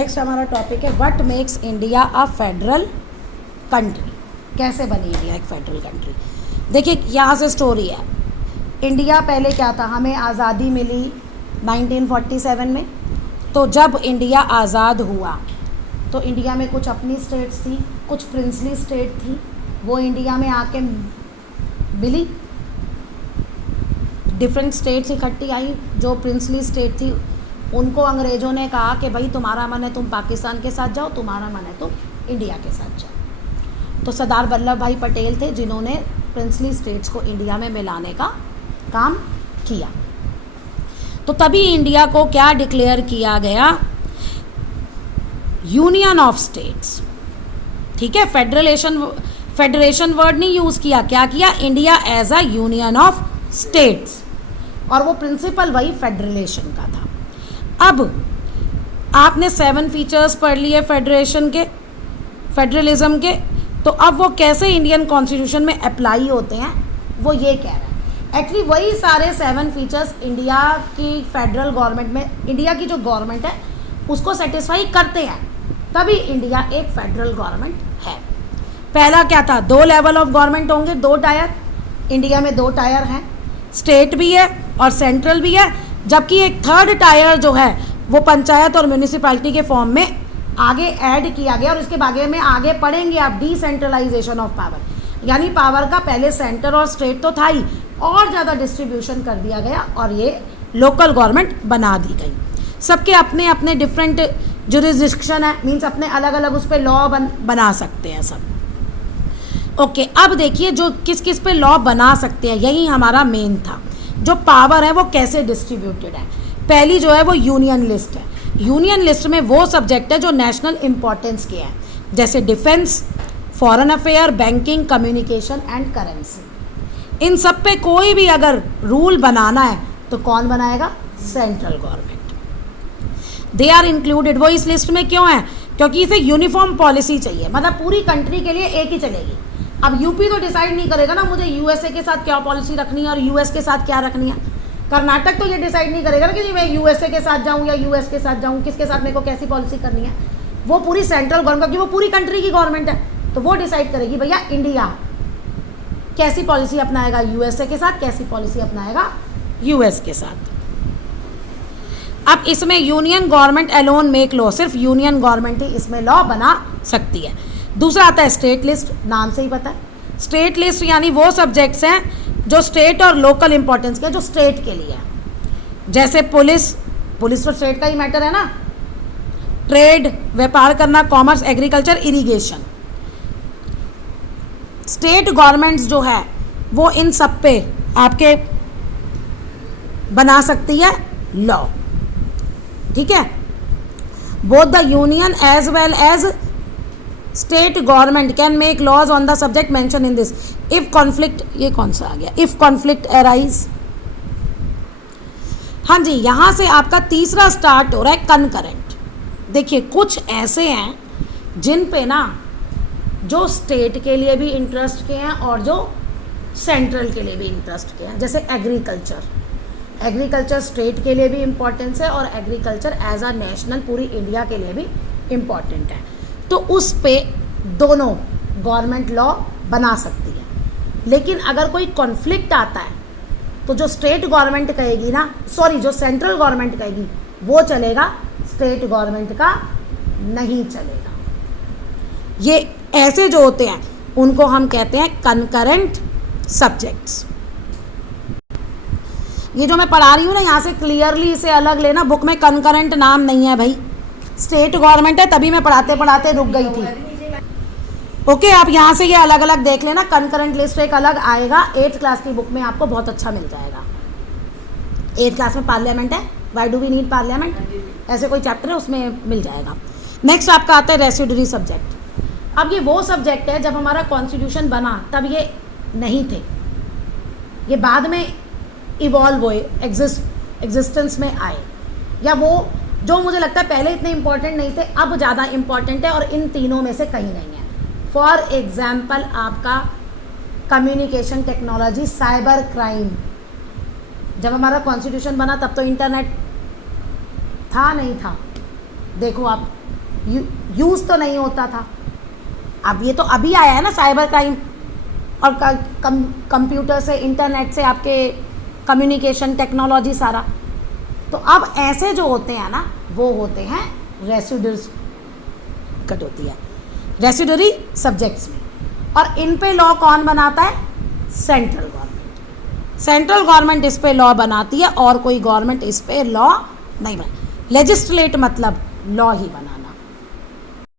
Next हमारा topic है what makes India a federal country. कैसे बनी इंडिया एक फेडरल कंट्री। देखिए यहाँ से स्टोरी है। इंडिया पहले क्या था, हमें आज़ादी मिली 1947 में। तो जब इंडिया आज़ाद हुआ तो इंडिया में कुछ अपनी स्टेट्स थी, कुछ प्रिंसली स्टेट थी, वो इंडिया में आके मिली। डिफरेंट स्टेट्स इकट्ठी आई। जो प्रिंसली स्टेट थी उनको अंग्रेज़ों ने कहा कि भाई तुम्हारा मन है तुम पाकिस्तान के साथ जाओ, तुम्हारा मन है तुम इंडिया के साथ जाओ। तो सरदार वल्लभ भाई पटेल थे जिन्होंने प्रिंसली स्टेट्स को इंडिया में मिलाने का काम किया। तो तभी इंडिया को क्या डिक्लेयर किया गया, यूनियन ऑफ स्टेट्स। ठीक है, फेडरेशन वर्ड नहीं यूज़ किया, क्या किया, India as a union of states. और वो प्रिंसिपल वही फेडरेशन का था। अब आपने 7 फीचर्स पढ़ लिए फेडरलिज्म के, तो अब वो कैसे इंडियन कॉन्स्टिट्यूशन में अप्लाई होते हैं वो ये कह रहा है। एक्चुअली वही सारे 7 फीचर्स इंडिया की फेडरल गवर्नमेंट में, इंडिया की जो गवर्नमेंट है उसको सेटिस्फाई करते हैं, तभी इंडिया एक फेडरल गवर्नमेंट है। पहला क्या था, 2 लेवल ऑफ गवर्नमेंट होंगे, 2 टायर। इंडिया में 2 टायर हैं, स्टेट भी है और सेंट्रल भी है। जबकि एक 3rd टायर जो है वो पंचायत और म्यूनिसिपैलिटी के फॉर्म में आगे ऐड किया गया। और इसके बारे में आगे पढ़ेंगे आप, डिसेंट्रलाइजेशन ऑफ पावर, यानी पावर का पहले सेंटर और स्टेट तो था ही, और ज़्यादा डिस्ट्रीब्यूशन कर दिया गया और ये लोकल गवर्नमेंट बना दी गई। सबके अपने अपने डिफरेंट जुरिस्डिक्शन है, मीन्स अपने अलग अलग उस पर लॉ बना सकते हैं सब। ओके, अब देखिए जो किस किस पे लॉ बना सकते हैं, यही हमारा मेन था। जो पावर है वो कैसे डिस्ट्रीब्यूटेड है। पहली जो है वो यूनियन लिस्ट है। यूनियन लिस्ट में वो सब्जेक्ट है जो नेशनल इंपॉर्टेंस के हैं, जैसे defence, foreign affair, banking, communication and currency. इन सब पे कोई भी अगर रूल बनाना है तो कौन बनाएगा, central government. They are included. वो इस लिस्ट में क्यों है, क्योंकि इसे यूनिफॉर्म पॉलिसी चाहिए, मतलब पूरी कंट्री के लिए एक ही चलेगी। अब यूपी तो डिसाइड नहीं करेगा ना मुझे यूएसए के साथ क्या पॉलिसी रखनी है और यूएस के साथ क्या रखनी है। कर्नाटक तो ये डिसाइड नहीं करेगा ना कि मैं यूएसए के साथ जाऊँ या यूएस के साथ जाऊँ, किसके साथ मेरे को कैसी पॉलिसी करनी है। वो पूरी सेंट्रल गवर्नमेंट, क्योंकि वो पूरी कंट्री की गवर्नमेंट है, तो वो डिसाइड करेगी भैया इंडिया कैसी पॉलिसी अपनाएगा यूएसए के साथ, कैसी पॉलिसी अपनाएगा यूएस के साथ। अब इसमें union government alone make law, सिर्फ यूनियन गवर्नमेंट ही इसमें लॉ बना सकती है। दूसरा आता है स्टेट लिस्ट, नाम से ही पता है। स्टेट लिस्ट यानी वो सब्जेक्ट्स हैं जो स्टेट और लोकल इंपॉर्टेंस के, जो स्टेट के लिए है। जैसे पुलिस तो स्टेट का ही मैटर है ना। ट्रेड, व्यापार करना, commerce, agriculture, irrigation. State governments जो है वो इन सब पे आपके बना सकती है लॉ। ठीक है, both the union as well as state government can make laws on the subject mention in this if conflict. ये कौन सा आ गया, इफ कॉन्फ्लिक्ट अराइज। हाँ जी, यहां से आपका तीसरा स्टार्ट हो रहा है कनकरेंट। देखिए कुछ ऐसे हैं जिन पे ना जो स्टेट के लिए भी इंटरेस्ट के हैं और जो सेंट्रल के लिए भी इंटरेस्ट के हैं। जैसे एग्रीकल्चर स्टेट के लिए भी इम्पोर्टेंस है और एग्रीकल्चर एज अ नेशनल पूरी इंडिया के लिए भी इम्पॉर्टेंट है। तो उस पे दोनों गवर्नमेंट लॉ बना सकती है। लेकिन अगर कोई कॉन्फ्लिक्ट आता है तो जो स्टेट गवर्नमेंट कहेगी ना, जो सेंट्रल गवर्नमेंट कहेगी वो चलेगा, स्टेट गवर्नमेंट का नहीं चलेगा। ये ऐसे जो होते हैं उनको हम कहते हैं कनकरेंट सब्जेक्ट्स। ये जो मैं पढ़ा रही हूँ ना, यहाँ से क्लियरली इसे अलग लेना, बुक में कनकरेंट नाम नहीं है भाई, स्टेट गवर्नमेंट है, तभी मैं पढ़ाते पढ़ाते रुक गई थी। ओके, आप यहाँ से ये अलग अलग देख लेना। कनकरेंट लिस्ट एक अलग आएगा, 8th क्लास की बुक में आपको बहुत अच्छा मिल जाएगा। 8th क्लास में पार्लियामेंट है, why do we need parliament, ऐसे कोई चैप्टर है उसमें मिल जाएगा। नेक्स्ट आपका आता है रेसिडुअरी सब्जेक्ट। अब ये वो सब्जेक्ट है जब हमारा कॉन्स्टिट्यूशन बना तब ये नहीं थे, ये बाद में इवॉल्व हुए, एग्जिस्टेंस में आए, या वो जो मुझे लगता है पहले इतने इंपॉर्टेंट नहीं थे अब ज़्यादा इंपॉर्टेंट है, और इन तीनों में से कहीं नहीं है। फॉर एग्जाम्पल आपका कम्युनिकेशन टेक्नोलॉजी, साइबर क्राइम। जब हमारा कॉन्स्टिट्यूशन बना तब तो इंटरनेट था नहीं था, देखो आप, यूज़ तो नहीं होता था, अब ये तो अभी आया है ना साइबर क्राइम, और कंप्यूटर से, इंटरनेट से आपके कम्युनिकेशन टेक्नोलॉजी सारा। तो अब ऐसे जो होते हैं ना वो होते हैं रेसिडुअरी, कट होती है रेसिडुअरी सब्जेक्ट्स में, और इन पे लॉ कौन बनाता है? Central government. सेंट्रल गवर्नमेंट इस पे लॉ बनाती है और कोई गवर्नमेंट इस पे लॉ नहीं बना। लेजिस्लेट मतलब लॉ ही बनाना।